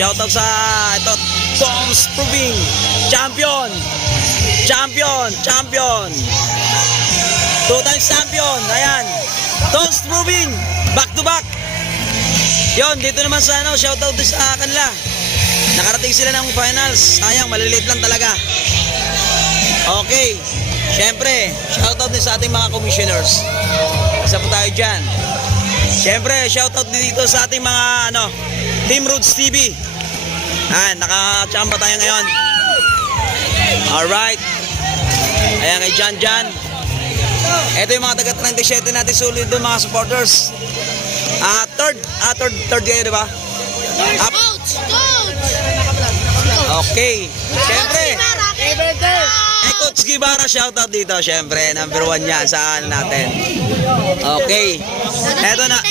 Shoutout sa ito, Tom's Proving Champion. Champion. 2 times champion. Ayan. Tom's Proving back to back. Yon, dito naman sa ano, shoutout din sa kanila. Nakarating sila ng finals. Sayang, maliliit lang talaga. Okay. Siyempre, shoutout din sa ating mga commissioners. Isa po tayo dyan. Siyempre, shoutout din dito sa ating mga ano, Team Roots TV. Naka-chamba tayo ngayon. Alright. Ayan kay Jan. Ito yung mga taga-37 natin sulit doon, mga supporters. Third kayo, diba? Coach! Okay. Siyempre, Coach Guevara, shoutout dito. Siyempre, number 1 yan sa ano natin. Okay. Eto na.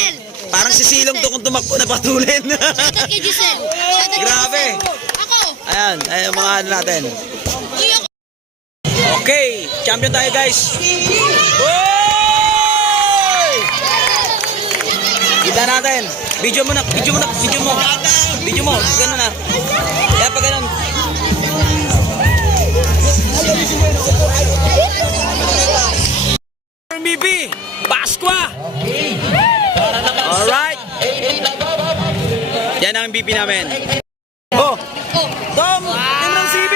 Parang sisilong to kung tumakbo na patulin. Shoutout kay Giselle. Shoutout kay Grabe. Giselle. Ako. Ayan, yung mga ano natin. Kuya ko. Okay, champion tayo guys. Woy! Kita natin. Video mo. Ganun na. Kaya pa ganun. MVP, Pasqua. Alright. Yan ang MVP namin. Oh, Tom, Team ng CB.